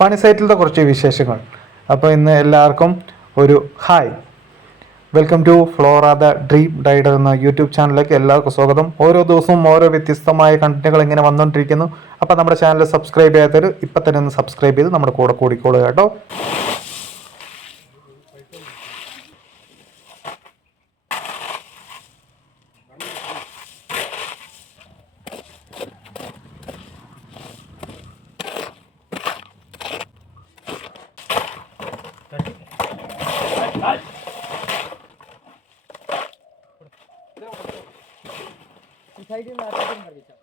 പണി സൈറ്റിലത്തെ കുറച്ച് വിശേഷങ്ങൾ. അപ്പോൾ ഇന്ന് എല്ലാവർക്കും ഒരു hi, welcome to Flora the dream rider എന്ന യൂട്യൂബ് ചാനലിലേക്ക് എല്ലാവർക്കും സ്വാഗതം. ഓരോ ദിവസവും ഓരോ വ്യത്യസ്തമായ കണ്ടന്റുകൾ ഇങ്ങനെ വന്നുകൊണ്ടിരിക്കുന്നു. അപ്പോൾ നമ്മുടെ ചാനൽ സബ്സ്ക്രൈബ് ചെയ്യാത്തവർ ഇപ്പം തന്നെ ഒന്ന് സബ്സ്ക്രൈബ് ചെയ്ത് നമ്മുടെ കൂടെ കൂടിക്കോളുക കേട്ടോ. साइड में आते हैं